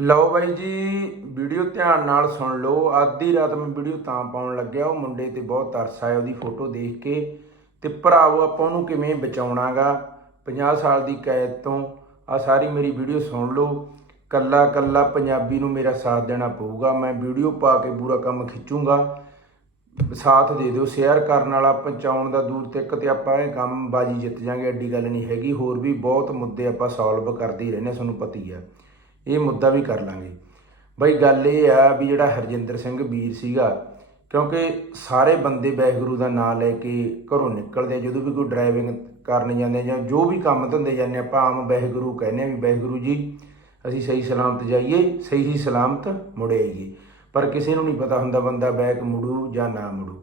ਲਓ ਬਾਈ ਜੀ, ਵੀਡੀਓ ਧਿਆਨ ਨਾਲ ਸੁਣ ਲਓ। ਅੱਧੀ ਰਾਤ ਮੈਂ ਵੀਡੀਓ ਤਾਂ ਪਾਉਣ ਲੱਗਿਆ, ਉਹ ਮੁੰਡੇ ਤੇ ਬਹੁਤ ਤਰਸ ਆਇਆ ਉਹਦੀ ਫੋਟੋ ਦੇਖ ਕੇ। ਤੇ ਭਰਾਵੋ, ਆਪਾਂ ਉਹਨੂੰ ਕਿਵੇਂ ਬਚਾਉਣਾਗਾ? 50 ਸਾਲ ਦੀ ਕੈਦ ਤੋਂ ਆ ਸਾਰੀ ਮੇਰੀ ਵੀਡੀਓ ਸੁਣ ਲਓ। ਕੱਲਾ ਕੱਲਾ ਪੰਜਾਬੀ ਨੂੰ ਮੇਰਾ ਸਾਥ ਦੇਣਾ ਪਊਗਾ। ਮੈਂ ਵੀਡੀਓ ਪਾ ਕੇ ਪੂਰਾ ਕੰਮ ਖਿੱਚੂੰਗਾ। ਸਾਥ ਦੇ ਦਿਓ। ਸ਼ੇਅਰ ਕਰਨ ਵਾਲਾ ਪਹੁੰਚਾਉਣ ਦਾ ਦੂਰ ਤੱਕ ਤੇ ਆਪਾਂ ਇਹ ਕੰਮ ਬਾਜੀ ਜਿੱਤ ਜਾਾਂਗੇ, ਐਡੀ ਗੱਲ ਨਹੀਂ ਹੈਗੀ। ਹੋਰ ਵੀ ਬਹੁਤ ਮੁੱਦੇ ਆਪਾਂ ਸੋਲਵ ਕਰਦੇ ਹੀ ਰਹਿੰਦੇ ਤੁਹਾਨੂੰ ਪਤਾ ਹੀ ਆ। ਇਹ ਮੁੱਦਾ ਵੀ ਕਰ ਲਾਂਗੇ। ਬਈ ਗੱਲ ਇਹ ਆ ਵੀ ਜਿਹੜਾ ਹਰਜਿੰਦਰ ਸਿੰਘ ਵੀਰ ਸੀਗਾ ਕਿਉਂਕਿ ਸਾਰੇ ਬੰਦੇ ਵਾਹਿਗੁਰੂ ਦਾ ਨਾਮ ਲੈ ਕੇ ਘਰੋਂ ਨਿਕਲਦੇ ਆ, ਜਦੋਂ ਵੀ ਕੋਈ ਡਰਾਈਵਿੰਗ ਕਰਨ ਜਾਂਦੇ ਜਾਂ ਜੋ ਵੀ ਕੰਮ ਧੰਦੇ ਜਾਂਦੇ ਆ, ਆਪਾਂ ਆਮ ਵਾਹਿਗੁਰੂ ਕਹਿੰਦੇ ਆ ਵੀ ਵਾਹਿਗੁਰੂ ਜੀ ਅਸੀਂ ਸਹੀ ਸਲਾਮਤ ਜਾਈਏ ਸਹੀ ਸਲਾਮਤ ਮੁੜੇ ਆਈਏ। ਪਰ ਕਿਸੇ ਨੂੰ ਨਹੀਂ ਪਤਾ ਹੁੰਦਾ ਬੰਦਾ ਬੈਕ ਮੁੜੂ ਜਾਂ ਨਾ ਮੁੜੂ।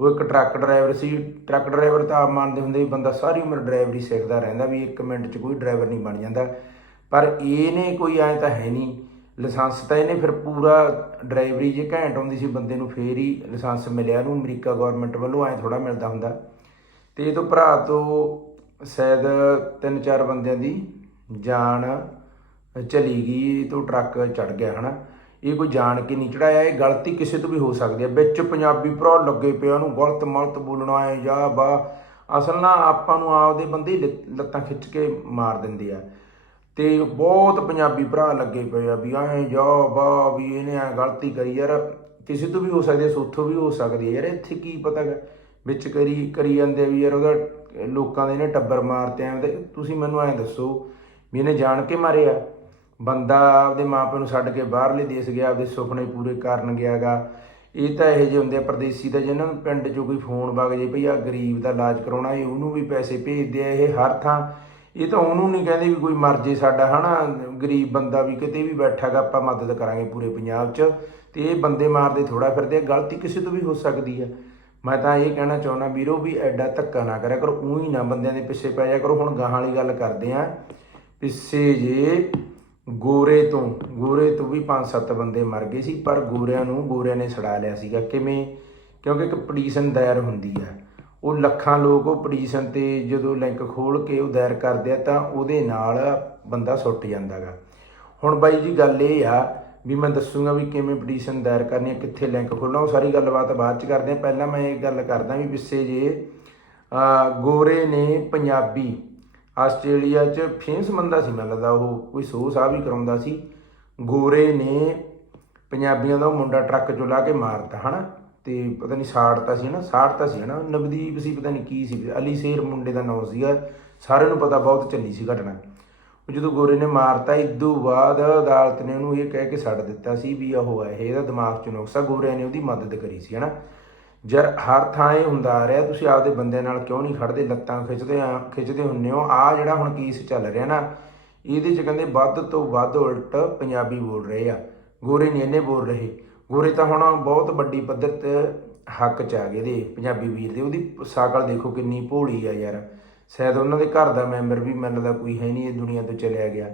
ਉਹ ਇੱਕ ਟਰੱਕ ਡਰਾਈਵਰ ਸੀ ਟਰੱਕ ਡਰਾਈਵਰ ਤਾਂ ਆਪ ਮੰਨਦੇ ਹੁੰਦੇ ਵੀ ਬੰਦਾ ਸਾਰੀ ਉਮਰ ਡਰਾਈਵਰੀ ਸਿੱਖਦਾ ਰਹਿੰਦਾ ਵੀ 1 ਮਿੰਟ 'ਚ ਕੋਈ ਡਰਾਈਵਰ ਨਹੀਂ ਬਣ ਜਾਂਦਾ। ਪਰ ਇਹਨੇ ਕੋਈ ਐਂ ਤਾਂ ਹੈ ਨਹੀਂ, ਲਾਇਸੈਂਸ ਤਾਂ ਇਹਨੇ ਫਿਰ ਪੂਰਾ ਡਰਾਈਵਰੀ ਜੇ ਘੈਂਟ ਆਉਂਦੀ ਸੀ ਬੰਦੇ ਨੂੰ ਫੇਰ ਹੀ ਲਾਇਸੈਂਸ ਮਿਲਿਆ ਨੂੰ ਅਮਰੀਕਾ ਗਵਰਨਮੈਂਟ ਵੱਲੋਂ ਐਂ ਥੋੜਾ ਮਿਲਦਾ ਹੁੰਦਾ। ਤੇ ਇਹ ਤੋਂ ਭਰਾ ਤੋਂ ਸ਼ਾਇਦ ਤਿੰਨ ਚਾਰ ਬੰਦਿਆਂ ਦੀ ਜਾਨ ਚਲੀ ਗਈ, ਇਹ ਤੋਂ ਟਰੱਕ ਚੜ ਗਿਆ, ਹਨਾ। ਇਹ ਕੋਈ ਜਾਣ ਕੇ ਨਹੀਂ ਚੜਾਇਆ ਇਹ ਗਲਤੀ ਕਿਸੇ ਤੋਂ ਵੀ ਹੋ ਸਕਦੀ ਹੈ। ਵਿੱਚ ਪੰਜਾਬੀ ਭਰਾ ਲੱਗੇ ਪਏ ਉਹਨੂੰ ਗਲਤ ਮਲਤ ਬੋਲਣਾ ਹੈ ਜਾਂ ਬਾ। ਅਸਲ ਨਾ ਆਪਾਂ ਨੂੰ ਆਪਦੇ ਬੰਦੇ ਲੱਤਾਂ ਖਿੱਚ ਕੇ ਮਾਰ ਦਿੰਦੇ ਆ। ਤੇ ਬਹੁਤ ਪੰਜਾਬੀ ਭਰਾ ਲੱਗੇ ਪਏ ਆ ਵੀ ਐਂ ਜਾ ਬਾ ਵੀ ਇਹਨੇ ਆ ਗਲਤੀ ਕਰੀ ਯਾਰ। ਕਿਸੇ ਤੋਂ ਵੀ ਹੋ ਸਕਦੀ ਹੈ ਸੋਥੋਂ ਵੀ ਹੋ ਸਕਦੀ ਹੈ ਯਾਰ ਇੱਥੇ ਕੀ ਪਤਾ ਗਾ? ਵਿੱਚ ਕਰੀ ਕਰੀ ਜਾਂਦੇ ਆ ਵੀ ਯਾਰ ਉਹਦਾ ਲੋਕਾਂ ਦੇ ਇਹਨੇ ਟੱਬਰ ਮਾਰਤੇ ਆਂ ਤੇ ਤੁਸੀਂ ਮੈਨੂੰ ਐਂ ਦੱਸੋ ਵੀ ਇਹਨੇ ਜਾਣ ਕੇ ਮਾਰਿਆ? ਬੰਦਾ ਆਪਦੇ ਮਾਪਿਆਂ ਨੂੰ ਛੱਡ ਕੇ ਬਾਹਰਲੇ ਦੇਸ਼ ਗਿਆ, ਆਪਦੇ ਸੁਪਨੇ ਪੂਰੇ ਕਰਨ ਗਿਆਗਾ ਇਹ ਤਾਂ ਇਹੋ ਜਿਹੇ ਹੁੰਦੇ ਆ, ਪਰਦੇਸੀ ਤਾਂ ਜਿਹਨਾਂ ਨੂੰ ਪਿੰਡ 'ਚੋਂ ਕੋਈ ਫੋਨ ਵਗ ਜੇ, ਭਈ ਆ ਗਰੀਬ ਦਾ ਇਲਾਜ ਕਰਾਉਣਾ, ਇਹ ਉਹਨੂੰ ਵੀ ਪੈਸੇ ਭੇਜਦੇ ਆ, ਇਹ ਹਰ ਥਾਂ ਇਹ ਤਾਂ ਉਹਨੂੰ ਨਹੀਂ ਕਹਿੰਦੇ ਵੀ ਕੋਈ ਮਰ ਜੇ ਸਾਡਾ, ਹਨਾ, ਗਰੀਬ ਬੰਦਾ ਵੀ ਕਿਤੇ ਵੀ ਬੈਠਾਗਾ, ਆਪਾਂ ਮਦਦ ਕਰਾਂਗੇ ਪੂਰੇ ਪੰਜਾਬ 'ਚ, ਤੇ ਇਹ ਬੰਦੇ ਮਾਰਦੇ ਥੋੜਾ ਫਿਰਦੇ ਆ, ਗਲਤੀ ਕਿਸੇ ਤੋਂ ਵੀ ਹੋ ਸਕਦੀ ਆ। ਮੈਂ ਤਾਂ ਇਹ ਕਹਿਣਾ ਚਾਹੁੰਦਾ ਵੀਰੋ ਵੀ ਐਡਾ ਧੱਕਾ ਨਾ ਕਰਿਆ ਕਰੋ, ਉਹੀ ਨਾ ਬੰਦਿਆਂ ਦੇ ਪਿੱਛੇ ਪੈ ਜਾ ਕਰੋ, ਹੁਣ ਗਾਹਾਂ ਵਾਲੀ ਗੱਲ ਕਰਦੇ ਆ। ਪਿੱਛੇ ਜੇ ਗੋਰੇ ਤੋਂ ਗੋਰੇ ਤੋਂ ਵੀ ਪੰਜ ਸੱਤ ਬੰਦੇ ਮਰ ਗਏ ਸੀ, ਪਰ ਗੋਰਿਆਂ ਨੂੰ, ਗੋਰਿਆਂ ਨੇ ਛੜਾ ਲਿਆ ਸੀਗਾ, ਕਿਵੇਂ? ਕਿਉਂਕਿ ਇੱਕ ਪਟੀਸ਼ਨ ਦਾਇਰ ਹੁੰਦੀ ਆ। ਉਹ ਲੱਖਾਂ ਲੋਕ ਉਹ ਪਟੀਸ਼ਨ ਤੇ ਜਦੋਂ ਲਿੰਕ ਖੋਲ ਕੇ ਉਹ ਦਾਇਰ ਕਰਦੇ ਆ ਤਾਂ ਉਹਦੇ ਨਾਲ ਬੰਦਾ ਸੁੱਟ ਜਾਂਦਾਗਾ ਹੁਣ ਬਾਈ ਜੀ ਗੱਲ ਇਹ ਆ ਵੀ ਮੈਂ ਦੱਸੂਗਾ ਵੀ ਕਿਵੇਂ ਪਟੀਸ਼ਨ ਦਾਇਰ ਕਰਨੀ ਹੈ ਕਿੱਥੇ ਲਿੰਕ ਖੋਲਣਾ ਉਹ ਸਾਰੀ ਗੱਲਬਾਤ ਬਾਅਦ ਚ ਕਰਦੇ ਆ। ਪਹਿਲਾਂ ਮੈਂ ਇਹ ਗੱਲ ਕਰਦਾ ਵੀ ਪਿੱਛੇ ਜੇ ਗੋਰੇ ਨੇ ਪੰਜਾਬੀ, ਆਸਟ੍ਰੇਲੀਆ 'ਚ ਫੇਮਸ ਬੰਦਾ ਸੀ ਮੈਨੂੰ ਲੱਗਦਾ ਉਹ, ਕੋਈ ਸ਼ੋਅ ਸਾਹ ਵੀ ਕਰਾਉਂਦਾ ਸੀ। ਗੋਰੇ ਨੇ ਪੰਜਾਬੀਆਂ ਦਾ ਉਹ ਮੁੰਡਾ ਟਰੱਕ ਚੋਂ ਲਾ ਕੇ ਮਾਰਤਾ, ਹਨਾ? ਤੇ ਪਤਾ ਨਹੀਂ ਸਾੜਤਾ ਸੀ ਨਾ ਸਾੜਤਾ ਸੀ ਨਾ ਨਵਦੀਪ ਸੀ, ਪਤਾ ਨਹੀਂ ਕੀ ਸੀ, ਅਲੀ ਸ਼ੇਰ ਮੁੰਡੇ ਦਾ ਨਾਮ ਸੀਗਾ, ਸਾਰਿਆਂ ਨੂੰ ਪਤਾ ਬਹੁਤ ਚੱਲੀ ਸੀ ਘਟਨਾ। ਉਹ ਜਦੋਂ ਗੋਰੇ ਨੇ ਮਾਰਤਾ ਇਦੋਂ ਬਾਅਦ ਅਦਾਲਤ ਨੇ ਉਹਨੂੰ ਇਹ ਕਹਿ ਕੇ ਛੱਡ ਦਿੱਤਾ ਸੀ ਵੀ ਉਹ ਹੈ ਇਹਦਾ ਦਿਮਾਗ 'ਚ ਨੁਕਸਾ, ਗੋਰਿਆਂ ਨੇ ਉਹਦੀ ਮਦਦ ਕਰੀ ਸੀ ਹਨਾ। ਜਰ ਹਰ ਥਾਂ ਇਹ ਹੁੰਦਾ ਆ ਰਿਹਾ, ਤੁਸੀਂ ਆਪਦੇ ਬੰਦਿਆਂ ਨਾਲ ਕਿਉਂ ਨਹੀਂ ਖੜਦੇ ਲੱਤਾਂ ਖਿੱਚਦੇ ਆ, ਖਿੱਚਦੇ ਹੁੰਨੇ ਹੋ ਆ ਜਿਹੜਾ ਹੁਣ ਕੇਸ ਚੱਲ ਰਿਹਾ ਨਾ, ਇਹਦੇ 'ਚ ਕਹਿੰਦੇ ਵੱਧ ਤੋਂ ਵੱਧ ਉਲਟ ਪੰਜਾਬੀ ਬੋਲ ਰਹੇ ਆ, ਗੋਰੇ ਨਹੀਂ ਇੰਨੇ ਬੋਲ ਰਹੇ। ਗੋਰੇ ਤਾਂ ਹੁਣ ਬਹੁਤ ਵੱਡੀ ਪੱਧਰ ਤੇ ਹੱਕ 'ਚ ਆ ਗਏ ਦੇ ਪੰਜਾਬੀ ਵੀਰ ਦੇ। ਉਹਦੀ ਸਾਕਲ ਦੇਖੋ ਕਿੰਨੀ ਭੋਲੀ ਆ ਯਾਰ। ਸ਼ਾਇਦ ਉਹਨਾਂ ਦੇ ਘਰ ਦਾ ਮੈਂਬਰ ਵੀ ਮੈਨੂੰ ਲੱਗਦਾ ਕੋਈ ਹੈ ਨਹੀਂ ਇਹ ਦੁਨੀਆ ਤੋਂ ਚਲਿਆ ਗਿਆ।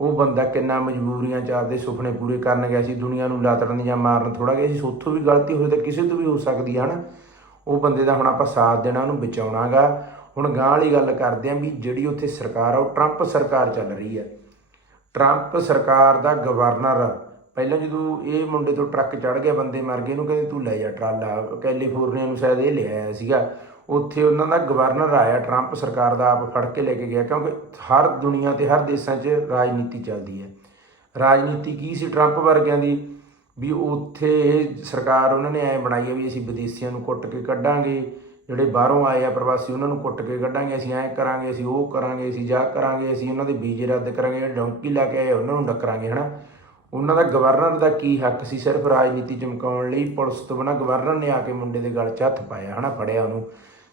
ਉਹ ਬੰਦਾ ਕਿੰਨਾ ਮਜਬੂਰੀਆਂ ਚ ਆਪਦੇ ਸੁਪਨੇ ਪੂਰੇ ਕਰਨ ਗਿਆ ਸੀ, ਦੁਨੀਆ ਨੂੰ ਲਾਤੜਨ ਜਾਂ ਮਾਰਨ ਥੋੜਾ ਗਿਆ ਸੀ। ਸੋਥੋਂ ਵੀ ਗਲਤੀ ਹੋਈ ਤਾਂ ਕਿਸੇ ਤੋਂ ਵੀ ਹੋ ਸਕਦੀ ਹੈ ਨਾ ਉਹ ਬੰਦੇ ਦਾ ਹੁਣ ਆਪਾਂ ਸਾਥ ਦੇਣਾ, ਉਹਨੂੰ ਬਚਾਉਣਾਗਾ। ਹੁਣ ਗਾਂ ਵਾਲੀ ਗੱਲ ਕਰਦੇ ਆਂ ਵੀ ਜਿਹੜੀ ਉੱਥੇ ਸਰਕਾਰ ਆ, ਉਹ ਟਰੰਪ ਸਰਕਾਰ ਚੱਲ ਰਹੀ ਹੈ ਟਰੰਪ ਸਰਕਾਰ ਦਾ ਗਵਰਨਰ ਪਹਿਲਾਂ ਜਦੋਂ ਇਹ ਮੁੰਡੇ ਤੋਂ ਟਰੱਕ ਚੜ ਗਿਆ, ਬੰਦੇ ਮਰ ਗਏ, ਇਹਨੂੰ ਕਹਿੰਦੇ ਤੂੰ ਲੈ ਜਾ ਟਰਾਲਾ। ਕੈਲੀਫੋਰਨੀਆ ਨੂੰ ਸ਼ਾਇਦ ਇਹ ਲੈ ਆਇਆ ਸੀਗਾ। ਉੱਥੇ ਉਹਨਾਂ ਦਾ ਗਵਰਨਰ ਆਇਆ ਟਰੰਪ ਸਰਕਾਰ ਦਾ ਆਪ ਫੜ ਕੇ ਲੈ ਕੇ ਗਿਆ, ਕਿਉਂਕਿ ਹਰ ਦੁਨੀਆ ਤੇ ਹਰ ਦੇਸ਼ਾਂ 'ਚ ਰਾਜਨੀਤੀ ਚੱਲਦੀ ਹੈ। ਰਾਜਨੀਤੀ ਕੀ ਸੀ ਟਰੰਪ ਵਰਗਿਆਂ ਦੀ? ਵੀ ਉੱਥੇ ਸਰਕਾਰ ਉਹਨਾਂ ਨੇ ਐ ਬਣਾਈ ਹੈ ਵੀ ਅਸੀਂ ਵਿਦੇਸ਼ੀਆਂ ਨੂੰ ਕੁੱਟ ਕੇ ਕੱਢਾਂਗੇ, ਜਿਹੜੇ ਬਾਹਰੋਂ ਆਏ ਆ ਪ੍ਰਵਾਸੀ, ਉਹਨਾਂ ਨੂੰ ਕੁੱਟ ਕੇ ਕੱਢਾਂਗੇ, ਅਸੀਂ ਐਂ ਕਰਾਂਗੇ, ਅਸੀਂ ਉਹ ਕਰਾਂਗੇ, ਅਸੀਂ ਜਾ ਕਰਾਂਗੇ, ਅਸੀਂ ਉਹਨਾਂ ਦੇ ਵੀਜ਼ੇ ਰੱਦ ਕਰਾਂਗੇ, ਜਿਹੜੇ ਡੌਂਕੀ ਲਾ ਕੇ ਆਏ ਉਹਨਾਂ ਨੂੰ ਡੱਕਰਾਂਗੇ, ਹਨਾ? ਉਹਨਾਂ ਦਾ ਗਵਰਨਰ ਦਾ ਕੀ ਹੱਕ ਸੀ ਸਿਰਫ ਰਾਜਨੀਤੀ ਚਮਕਾਉਣ ਲਈ? ਪੁਲਿਸ ਤੋਂ ਬਿਨਾਂ ਗਵਰਨਰ ਨੇ ਆ ਕੇ ਮੁੰਡੇ ਦੇ ਗਲ 'ਚ ਹੱਥ ਪਾਇਆ ਹਨਾ ਫੜਿਆ ਉਹਨੂੰ।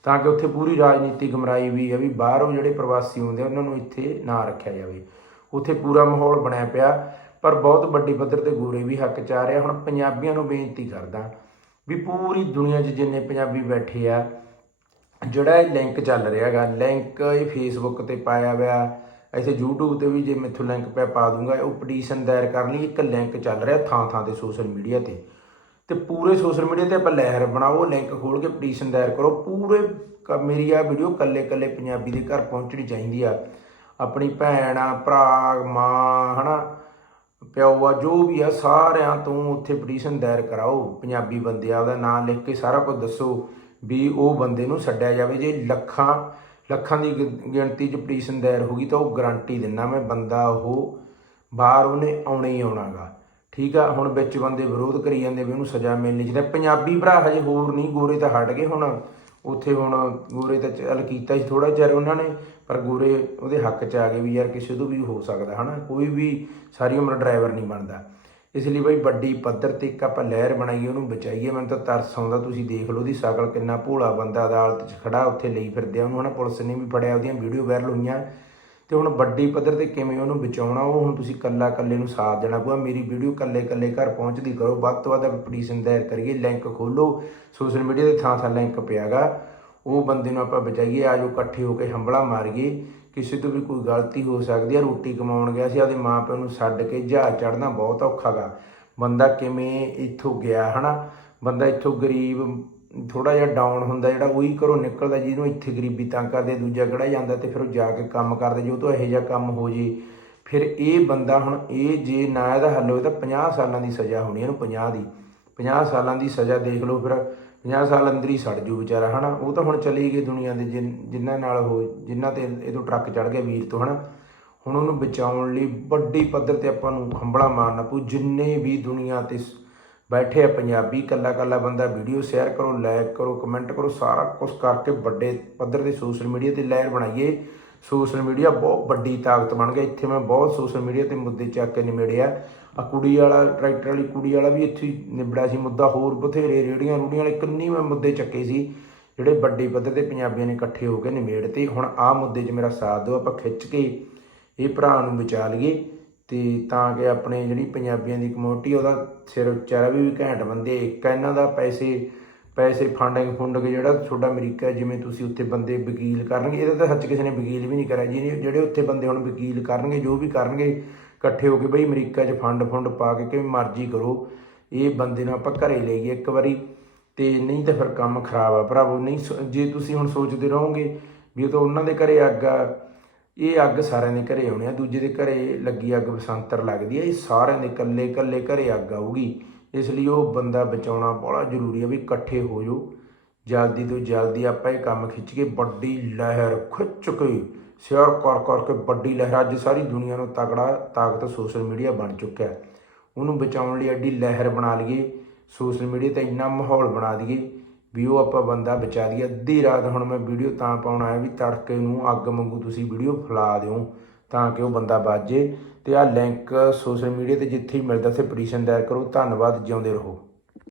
ਤਾਂ ਕਿ ਉੱਥੇ ਪੂਰੀ ਰਾਜਨੀਤੀ ਗਮਰਾਈ ਵੀ ਹੈ ਵੀ ਬਾਹਰੋਂ ਜਿਹੜੇ ਪ੍ਰਵਾਸੀ ਆਉਂਦੇ ਆ, ਉਹਨਾਂ ਨੂੰ ਇੱਥੇ ਨਾ ਰੱਖਿਆ ਜਾਵੇ। ਉੱਥੇ ਪੂਰਾ ਮਾਹੌਲ ਬਣਿਆ ਪਿਆ ਪਰ ਬਹੁਤ ਵੱਡੀ ਪੱਧਰ ਤੇ ਗੋਰੇ ਵੀ ਹੱਕ ਚ ਆ ਰਿਹਾ। ਹੁਣ ਪੰਜਾਬੀਆਂ ਨੂੰ ਬੇਨਤੀ ਕਰਦਾ ਵੀ ਪੂਰੀ ਦੁਨੀਆ 'ਚ ਜਿੰਨੇ ਪੰਜਾਬੀ ਬੈਠੇ ਆ ਜਿਹੜਾ ਇਹ ਲਿੰਕ ਚੱਲ ਰਿਹਾ ਹੈਗਾ ਲਿੰਕ ਇਹ ਫੇਸਬੁੱਕ ਤੇ ਪਾਇਆ ਹੋਇਆ ਇੱਥੇ YouTube ਤੇ ਵੀ ਜੇ ਮੈਥੋਂ ਲਿੰਕ ਪੈ ਪਾ ਦੂੰਗਾ ਉਹ ਪਟੀਸ਼ਨ ਦਾਇਰ ਕਰਨ ਲਈ, ਇੱਕ ਲਿੰਕ ਚੱਲ ਰਿਹਾ ਥਾਂ ਥਾਂ ਤੇ ਸੋਸ਼ਲ ਮੀਡੀਆ ਤੇ। ਤੇ ਪੂਰੇ ਸੋਸ਼ਲ ਮੀਡੀਆ ਤੇ ਆਪਾਂ ਲਹਿਰ ਬਣਾਓ ਲਿੰਕ ਖੋਲ ਕੇ ਪਟੀਸ਼ਨ ਦਾਇਰ ਕਰੋ। ਪੂਰੇ ਮੇਰੀ ਆ ਵੀਡੀਓ ਕੱਲੇ ਕੱਲੇ ਪੰਜਾਬੀ ਦੇ ਘਰ ਪਹੁੰਚਣੀ ਚਾਹੀਦੀ ਆ। ਆਪਣੀ ਭੈਣ ਆ, ਭਰਾ, ਮਾਂ, ਹਨਾ, ਪਿਓ ਆ, ਜੋ ਵੀ ਆ, ਸਾਰਿਆਂ ਤੋਂ ਉੱਥੇ ਪਟੀਸ਼ਨ ਦਾਇਰ ਕਰਾਓ। ਪੰਜਾਬੀ ਬੰਦਿਆਂ ਦਾ ਉਹਦਾ ਨਾਮ ਲਿਖ ਕੇ ਸਾਰਾ ਕੁਝ ਦੱਸੋ ਵੀ ਉਹ ਬੰਦੇ ਨੂੰ ਛੱਡਿਆ ਜਾਵੇ। ਜੇ ਲੱਖਾਂ ਲੱਖਾਂ ਦੀ ਗਿ- ਗਿਣਤੀ 'ਚ ਪਟੀਸ਼ਨ ਦਾਇਰ ਹੋਗੀ ਤਾਂ ਉਹ ਗਾਰੰਟੀ ਦਿੰਦਾ ਮੈਂ ਬੰਦਾ ਉਹ ਬਾਹਰ ਉਹਨੇ ਆਉਣਾ ਹੀ ਆਉਣਾਗਾ ਠੀਕ ਆ, ਹੁਣ ਵਿੱਚ ਬੰਦੇ ਵਿਰੋਧ ਕਰੀ ਜਾਂਦੇ ਵੀ ਉਹਨੂੰ ਸਜ਼ਾ ਮਿਲਣੀ ਚਾਹੀਦੀ। ਪੰਜਾਬੀ ਭਰਾ ਹਜੇ ਹੋਰ ਨਹੀਂ, ਗੋਰੇ ਤਾਂ ਹਟ ਗਏ ਹੁਣ। ਉੱਥੇ ਹੁਣ ਗੋਰੇ ਤਾਂ ਚੱਲ ਕੀਤਾ ਸੀ ਥੋੜਾ ਚਿਰ ਉਹਨਾਂ ਨੇ, ਪਰ ਗੋਰੇ ਉਹਦੇ ਹੱਕ 'ਚ ਆ ਗਏ ਵੀ ਯਾਰ ਕਿਸੇ ਤੋਂ ਵੀ ਹੋ ਸਕਦਾ, ਹਨਾ? ਕੋਈ ਵੀ ਸਾਰੀ ਉਮਰ ਡਰਾਈਵਰ ਨਹੀਂ ਬਣਦਾ। ਇਸ ਲਈ ਬਾਈ ਵੱਡੀ ਪੱਧਰ ਤੇ ਇੱਕ ਆਪਾਂ ਲਹਿਰ ਬਣਾਈਏ ਉਹਨੂੰ ਬਚਾਈਏ। ਮੈਨੂੰ ਤਾਂ ਤਰਸ ਆਉਂਦਾ, ਤੁਸੀਂ ਦੇਖ ਲਓ ਉਹਦੀ ਸ਼ਕਲ ਕਿੰਨਾ ਭੋਲਾ ਬੰਦਾ ਅਦਾਲਤ 'ਚ ਖੜਾ, ਉੱਥੇ ਲਈ ਫਿਰਦੇ ਆ। ਉਹਨੂੰ ਹਨਾ ਪੁਲਿਸ ਨੇ ਵੀ ਫੜਿਆ, ਉਹਦੀਆਂ ਵੀਡੀਓ ਵਾਇਰਲ ਹੋਈਆਂ। ਤੇ ਹੁਣ ਵੱਡੀ ਪੱਧਰ ਤੇ ਕਿਵੇਂ ਉਹਨੂੰ ਬਚਾਉਣਾ, ਉਹ ਹੁਣ ਤੁਸੀਂ ਕੱਲਾ ਕੱਲੇ ਨੂੰ ਸਾਥ ਦੇਣਾ। ਪਊਗਾ ਮੇਰੀ ਵੀਡੀਓ ਕੱਲੇ ਕੱਲੇ ਘਰ ਪਹੁੰਚਦੀ ਕਰੋ। ਵੱਧ ਤੋਂ ਵੱਧ ਪਟੀਸ਼ਨ ਦਾਇਰ ਕਰੀਏ ਲਿੰਕ ਖੋਲੋ। ਸੋਸ਼ਲ ਮੀਡੀਆ ਦੇ ਥਾਂ ਥਾਂ ਲਿੰਕ ਪਿਆਗਾ। ਉਹ ਬੰਦੇ ਨੂੰ ਆਪਾਂ ਬਚਾਈਏ ਆਜੋ ਇਕੱਠੇ ਹੋ ਕੇ ਹੰਬਲਾ ਮਾਰੀਏ। ਕਿਸੇ ਤੋਂ ਵੀ ਕੋਈ ਗਲਤੀ ਹੋ ਸਕਦੀ ਹੈ ਰੋਟੀ ਕਮਾਉਣ ਗਿਆ ਸੀ, ਆਪਦੇ ਮਾਪਿਆਂ ਨੂੰ ਛੱਡ ਕੇ ਜਹਾਜ਼ ਚੜਨਾ ਬਹੁਤ ਔਖਾ ਗਾ ਬੰਦਾ ਕਿਵੇਂ ਇੱਥੋਂ ਗਿਆ, ਹਨਾ? ਬੰਦਾ ਇੱਥੋਂ ਗਰੀਬ ਥੋੜਾ ਜਿਹਾ ਡਾਊਨ ਹੁੰਦਾ, ਜਿਹੜਾ ਉਹੀ ਘਰੋਂ ਨਿਕਲਦਾ, ਜਿਹਨੂੰ ਇੱਥੇ ਗਰੀਬੀ ਤੰਗ ਕਰਦੇ, ਦੂਜਾ ਕਿਹੜਾ ਜਾਂਦਾ ਤੇ ਫਿਰ ਉਹ ਜਾ ਕੇ ਕੰਮ ਕਰਦੇ, ਜੇ ਉਹ ਤੋਂ ਇਹੋ ਜਿਹਾ ਕੰਮ ਹੋ ਜੇ। ਫਿਰ ਇਹ ਬੰਦਾ ਹੁਣ, ਇਹ ਜੇ ਨਾ ਇਹਦਾ ਹੱਲ ਹੋਏ ਤਾਂ 50 ਸਾਲਾਂ ਦੀ ਸਜ਼ਾ ਹੋਣੀ ਇਹਨੂੰ 50 ਦੀ। 50 ਸਾਲਾਂ ਦੀ ਸਜ਼ਾ ਦੇਖ ਲਓ ਫਿਰ 50 ਸਾਲ ਅੰਦਰ ਹੀ ਸੜ ਜੂ ਵਿਚਾਰਾ, ਹਨਾ? ਉਹ ਤਾਂ ਹੁਣ ਚਲੀ ਗਈ ਦੁਨੀਆ ਦੇ ਜਿਨ- ਜਿਨ੍ਹਾਂ ਨਾਲ ਉਹ ਜਿਨ੍ਹਾਂ ਤੇ ਇਹ ਤੋਂ ਟਰੱਕ ਚੜ ਗਿਆ ਵੀਰ ਤੋਂ, ਹਨਾ? ਹੁਣ ਉਹਨੂੰ ਬਚਾਉਣ ਲਈ ਵੱਡੀ ਪੱਧਰ ਤੇ ਆਪਾਂ ਨੂੰ ਹੰਬਲਾ ਮਾਰਨਾ ਪਊ। ਜਿੰਨੇ ਵੀ ਦੁਨੀਆ ਤੇ ਸ- ਬੈਠੇ ਆ ਪੰਜਾਬੀ ਕੱਲਾ ਕੱਲਾ ਬੰਦਾ ਵੀਡੀਓ ਸ਼ੇਅਰ ਕਰੋ ਲਾਈਕ ਕਰੋ ਕਮੈਂਟ ਕਰੋ, ਸਾਰਾ ਕੁਝ ਕਰਕੇ ਵੱਡੇ ਪੱਧਰ ਤੇ ਸੋਸ਼ਲ ਮੀਡੀਆ ਤੇ ਲਹਿਰ ਬਣਾਈਏ। ਸੋਸ਼ਲ ਮੀਡੀਆ ਬਹੁਤ ਵੱਡੀ ਤਾਕਤ ਬਣ ਗਿਆ। ਇੱਥੇ ਮੈਂ ਬਹੁਤ ਸੋਸ਼ਲ ਮੀਡੀਆ ਤੇ ਮੁੱਦੇ ਚੱਕ ਕੇ ਨਿਮੇੜਿਆ। ਆ ਕੁੜੀ ਵਾਲਾ, ਟਰੈਕਟਰ ਵਾਲੀ ਕੁੜੀ ਵਾਲਾ ਵੀ ਇੱਥੇ ਹੀ ਨਿਬੜਿਆ ਸੀ ਮੁੱਦਾ। ਹੋਰ ਬਥੇਰੇ ਰੇੜੀਆਂ ਰੂੜੀਆਂ ਵਾਲੇ ਕਿੰਨੀ ਮੈਂ ਮੁੱਦੇ ਚੱਕੇ ਸੀ, ਜਿਹੜੇ ਵੱਡੇ ਪੱਧਰ ਤੇ ਪੰਜਾਬੀਆਂ ਨੇ ਇਕੱਠੇ ਹੋ ਕੇ ਨਿਮੇੜ ਤੇ ਹੁਣ ਆਹ ਮੁੱਦੇ 'ਚ ਮੇਰਾ ਸਾਥ ਦਿਓ, ਆਪਾਂ ਖਿੱਚ ਕੇ ਇਹ ਭਰਾ ਨੂੰ ਬਚਾ ਲਈਏ ਤੇ ਤਾਂ ਕਿ ਆਪਣੇ ਜਿਹੜੀ ਪੰਜਾਬੀਆਂ ਦੀ ਕਮਿਊਨਿਟੀ ਉਹਦਾ ਸਿਰ ਉੱਚਾ ਵੀ ਘੈਂਟ ਬੰਦੇ। ਇੱਕ ਇਹਨਾਂ ਦਾ ਪੈਸੇ ਪੈਸੇ ਫੰਡਿੰਗ ਫੁੰਡਿੰਗ ਜਿਹੜਾ ਤੁਹਾਡਾ ਅਮਰੀਕਾ ਜਿਵੇਂ ਤੁਸੀਂ ਉੱਥੇ ਬੰਦੇ ਵਕੀਲ ਕਰਨਗੇ, ਇਹਦਾ ਤਾਂ ਸੱਚ ਕਿਸੇ ਨੇ ਵਕੀਲ ਵੀ ਨਹੀਂ ਕਰਿਆ। ਜੀ ਜਿਹੜੇ ਉੱਥੇ ਬੰਦੇ ਹੁਣ ਵਕੀਲ ਕਰਨਗੇ, ਜੋ ਵੀ ਕਰਨਗੇ, ਇਕੱਠੇ ਹੋ ਕੇ ਬਈ ਅਮਰੀਕਾ 'ਚ ਫੰਡ ਫੁੰਡ ਪਾ ਕੇ ਕਿਵੇਂ ਮਰਜ਼ੀ ਕਰੋ, ਇਹ ਬੰਦੇ ਨੂੰ ਆਪਾਂ ਘਰੇ ਲੈ ਗਏ ਇੱਕ ਵਾਰੀ, ਤੇ ਨਹੀਂ ਤਾਂ ਫਿਰ ਕੰਮ ਖਰਾਬ ਆ ਭਰਾਵੋ। ਨਹੀਂ ਸੋ- ਜੇ ਤੁਸੀਂ ਹੁਣ ਸੋਚਦੇ ਰਹੋਗੇ ਵੀ ਉਹ ਤਾਂ ਉਹਨਾਂ ਦੇ ਘਰੇ ਅੱਗ ਆ, ਇਹ ਅੱਗ ਸਾਰਿਆਂ ਦੇ ਘਰੇ ਆਉਣੀ ਆ, ਦੂਜੇ ਦੇ ਘਰੇ ਲੱਗੀ ਅੱਗ ਬਸੰਤਰ ਲੱਗਦੀ ਆ, ਇਹ ਸਾਰਿਆਂ ਦੇ ਇਕੱਲੇ ਇਕੱਲੇ ਘਰੇ ਅੱਗ ਆਊਗੀ। ਇਸ ਲਈ ਉਹ ਬੰਦਾ ਬਚਾਉਣਾ ਬੜਾ ਜ਼ਰੂਰੀ ਹੈ ਵੀ ਇਕੱਠੇ ਹੋ ਜਾਓ। ਜਲਦੀ ਤੋਂ ਜਲਦੀ ਆਪਾਂ ਇਹ ਕੰਮ ਖਿੱਚ ਕੇ ਵੱਡੀ ਲਹਿਰ ਖਿੱਚ ਕੇ ਸ਼ੇਅਰ ਕਰ ਕਰਕੇ ਵੱਡੀ ਲਹਿਰ, ਅੱਜ ਸਾਰੀ ਦੁਨੀਆ ਨੂੰ ਤਗੜਾ ਤਾਕਤ ਸੋਸ਼ਲ ਮੀਡੀਆ ਬਣ ਚੁੱਕਾ ਹੈ। ਉਹਨੂੰ ਬਚਾਉਣ ਲਈ ਐਡੀ ਲਹਿਰ ਬਣਾ ਲਈਏ, ਸੋਸ਼ਲ ਮੀਡੀਆ ਤੇ ਇੰਨਾ ਮਾਹੌਲ ਬਣਾ ਦਈਏ ਵੀ ਉਹ ਆਪਾਂ ਬੰਦਾ ਬਚਾ ਦਈਏ। ਅੱਧੀ ਰਾਤ ਹੁਣ ਮੈਂ ਵੀਡੀਓ ਤਾਂ ਪਾਉਣਾ ਆਇਆ ਵੀ ਤੜਕੇ ਨੂੰ ਅੱਗ ਵਾਂਗੂ ਤੁਸੀਂ ਵੀਡੀਓ ਫੈਲਾ ਦਿਓ। ਤਾਂ ਕਿ ਉਹ ਬੰਦਾ ਬਚ ਜੇ ਤੇ ਆਹ ਲਿੰਕ ਸੋਸ਼ਲ ਮੀਡੀਆ ਤੇ ਜਿੱਥੇ ਮਿਲਦਾ, ਉੱਥੇ ਪਟੀਸ਼ਨ ਦਾਇਰ ਕਰੋ। ਧੰਨਵਾਦ, ਜਿਉਂਦੇ ਰਹੋ।